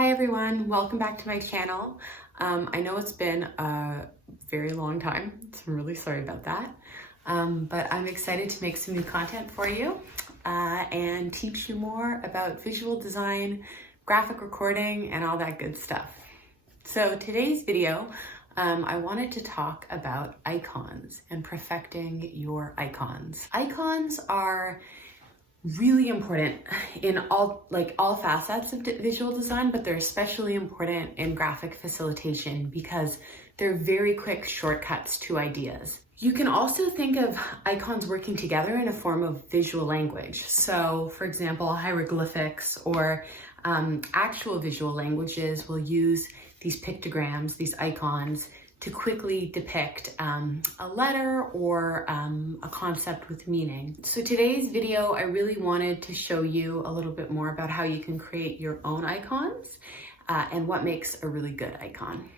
Hi everyone, welcome back to my channel. I know it's been a very long time, so I'm really sorry about that. But I'm excited to make some new content for you and teach you more about visual design, graphic recording, and all that good stuff. So today's video, I wanted to talk about icons and perfecting your icons. Icons are really important in all facets of visual design, but they're especially important in graphic facilitation because they're very quick shortcuts to ideas. You can also think of icons working together in a form of visual language. So for example, hieroglyphics or actual visual languages will use these pictograms, these icons, to quickly depict a letter or a concept with meaning. So today's video, I really wanted to show you a little bit more about how you can create your own icons and what makes a really good icon.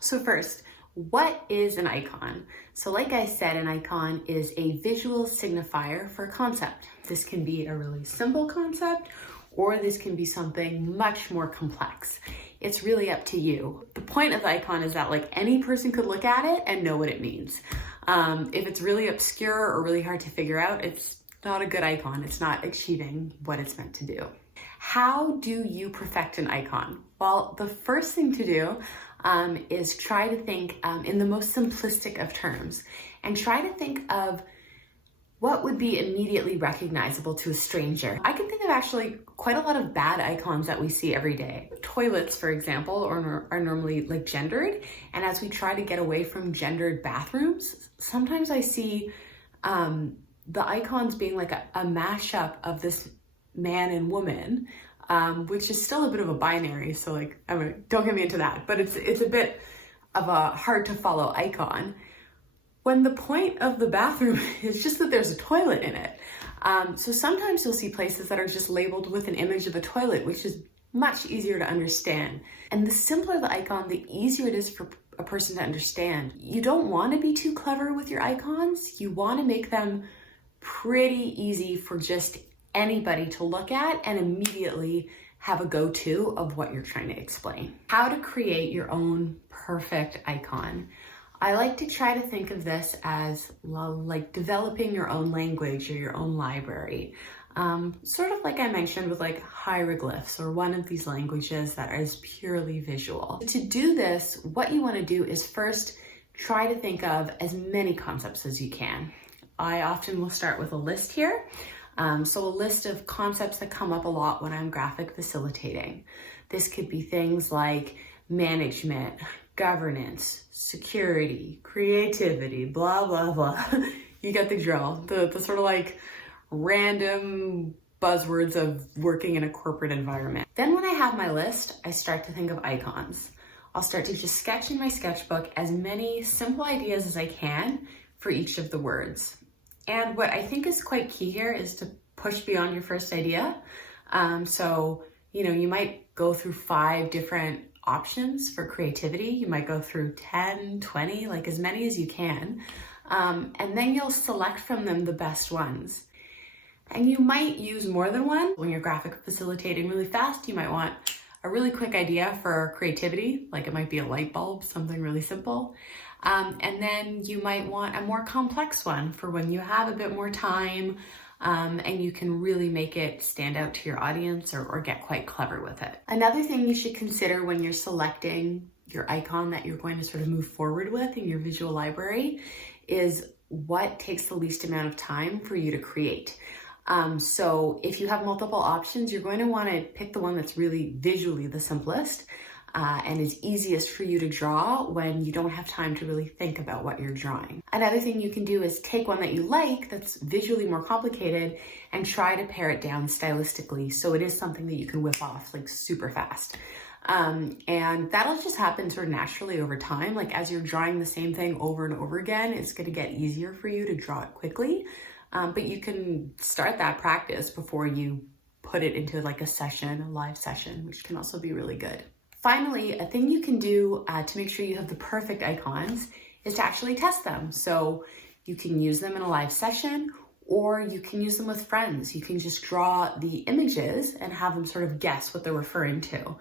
So first, what is an icon? So like I said, an icon is a visual signifier for a concept. This can be a really simple concept, or this can be something much more complex. It's really up to you. The point of the icon is that any person could look at it and know what it means. If it's really obscure or really hard to figure out, it's not a good icon. It's not achieving what it's meant to do. How do you perfect an icon? Well, the first thing to do is try to think in the most simplistic of terms and try to think of what would be immediately recognizable to a stranger. I can think of actually quite a lot of bad icons that we see every day. Toilets, for example, are normally gendered, and as we try to get away from gendered bathrooms, sometimes I see the icons being a mashup of this man and woman, which is still a bit of a binary, so don't get me into that, but it's a bit of a hard to follow icon, when the point of the bathroom is just that there's a toilet in it. So sometimes you'll see places that are just labeled with an image of a toilet, which is much easier to understand. And the simpler the icon, the easier it is for a person to understand. You don't want to be too clever with your icons. You want to make them pretty easy for just anybody to look at and immediately have a go-to of what you're trying to explain. How to create your own perfect icon. I like to try to think of this as developing your own language or your own library. Sort of like I mentioned with hieroglyphs or one of these languages that is purely visual. To do this, what you want to do is first try to think of as many concepts as you can. I often will start with a list here. So a list of concepts that come up a lot when I'm graphic facilitating. This could be things like management, governance, security, creativity, blah, blah, blah. You get the drill. The sort of random buzzwords of working in a corporate environment. Then when I have my list, I start to think of icons. I'll start to just sketch in my sketchbook as many simple ideas as I can for each of the words. And what I think is quite key here is to push beyond your first idea. So, you might go through 5 different options for creativity. You might go through 10, 20, as many as you can. And then you'll select from them the best ones. And you might use more than one. When you're graphic facilitating really fast, you might want a really quick idea for creativity, it might be a light bulb, something really simple. And then you might want a more complex one for when you have a bit more time and you can really make it stand out to your audience or get quite clever with it. Another thing you should consider when you're selecting your icon that you're going to sort of move forward with in your visual library is what takes the least amount of time for you to create. So if you have multiple options, you're going to want to pick the one that's really visually the simplest and is easiest for you to draw when you don't have time to really think about what you're drawing. Another thing you can do is take one that you like that's visually more complicated and try to pare it down stylistically so it is something that you can whip off super fast. And that'll just happen sort of naturally over time. As you're drawing the same thing over and over again, it's going to get easier for you to draw it quickly. But you can start that practice before you put it into a session, a live session, which can also be really good. Finally, a thing you can do to make sure you have the perfect icons is to actually test them. So you can use them in a live session, or you can use them with friends. You can just draw the images and have them sort of guess what they're referring to.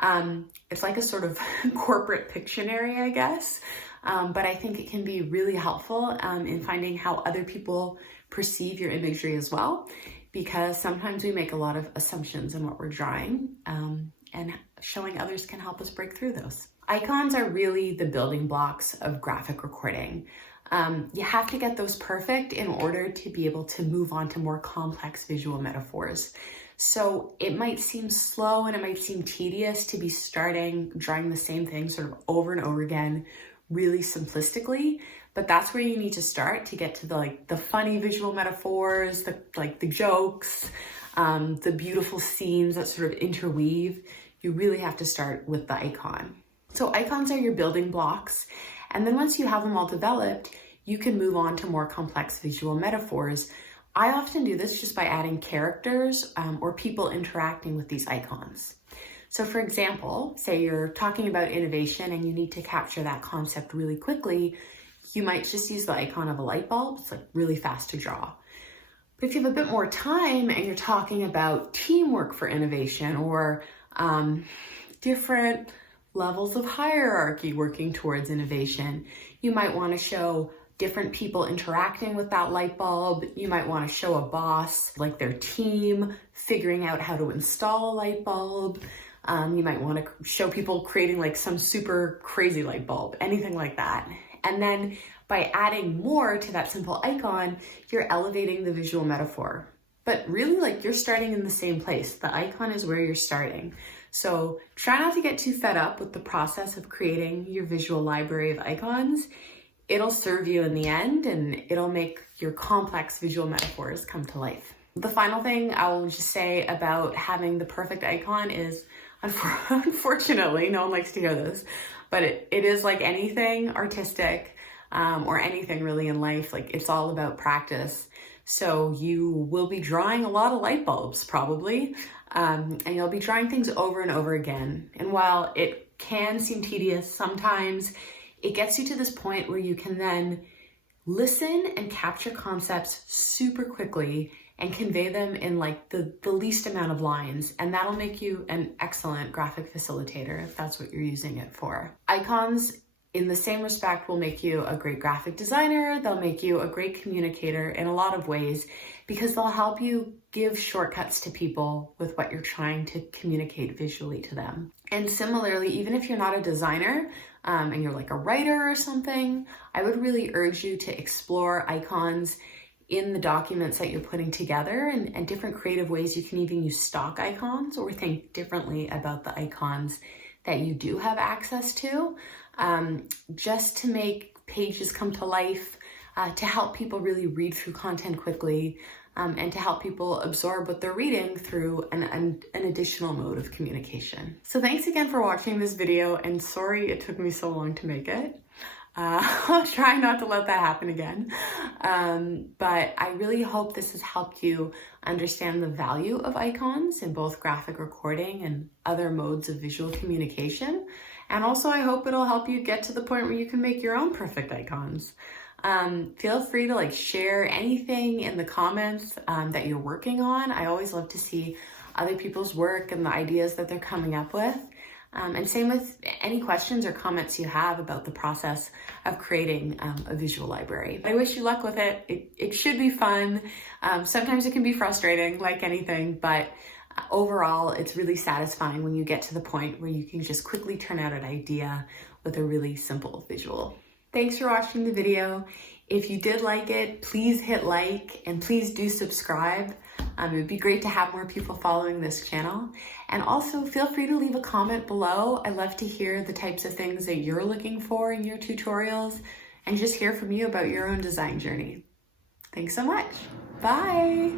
It's like a sort of corporate Pictionary, I guess. But I think it can be really helpful in finding how other people perceive your imagery as well, because sometimes we make a lot of assumptions in what we're drawing, and showing others can help us break through those. Icons are really the building blocks of graphic recording. You have to get those perfect in order to be able to move on to more complex visual metaphors. So it might seem slow and it might seem tedious to be drawing the same thing sort of over and over again, really simplistically, but that's where you need to start to get to the funny visual metaphors, the jokes, the beautiful scenes that sort of interweave. You really have to start with the icon. So icons are your building blocks. And then once you have them all developed, you can move on to more complex visual metaphors. I often do this just by adding characters or people interacting with these icons. So for example, say you're talking about innovation and you need to capture that concept really quickly, you might just use the icon of a light bulb. It's like really fast to draw. But if you have a bit more time and you're talking about teamwork for innovation or different levels of hierarchy working towards innovation, you might want to show different people interacting with that light bulb. You might want to show a boss, like their team, figuring out how to install a light bulb. You might want to show people creating like some super crazy light bulb, anything like that. And then by adding more to that simple icon, you're elevating the visual metaphor. But really, you're starting in the same place. The icon is where you're starting. So try not to get too fed up with the process of creating your visual library of icons. It'll serve you in the end, and it'll make your complex visual metaphors come to life. The final thing I will just say about having the perfect icon is, unfortunately, no one likes to hear this, but it is like anything artistic or anything really in life. It's all about practice. So you will be drawing a lot of light bulbs probably, and you'll be drawing things over and over again. And while it can seem tedious sometimes, it gets you to this point where you can then listen and capture concepts super quickly and convey them in the least amount of lines. And that'll make you an excellent graphic facilitator if that's what you're using it for. Icons, in the same respect, will make you a great graphic designer. They'll make you a great communicator in a lot of ways because they'll help you give shortcuts to people with what you're trying to communicate visually to them. And similarly, even if you're not a designer, and you're like a writer or something, I would really urge you to explore icons in the documents that you're putting together and different creative ways. You can even use stock icons or think differently about the icons that you do have access to, just to make pages come to life, to help people really read through content quickly, and to help people absorb what they're reading through an additional mode of communication. So thanks again for watching this video, and sorry it took me so long to make it. I'll try not to let that happen again. But I really hope this has helped you understand the value of icons in both graphic recording and other modes of visual communication. And also I hope it'll help you get to the point where you can make your own perfect icons. Feel free to share anything in the comments that you're working on. I always love to see other people's work and the ideas that they're coming up with. And same with any questions or comments you have about the process of creating a visual library. I wish you luck with it. It should be fun. Sometimes it can be frustrating, like anything, but overall, it's really satisfying when you get to the point where you can just quickly turn out an idea with a really simple visual. Thanks for watching the video. If you did like it, please hit like and please do subscribe. It would be great to have more people following this channel. And also feel free to leave a comment below. I love to hear the types of things that you're looking for in your tutorials and just hear from you about your own design journey. Thanks so much. Bye.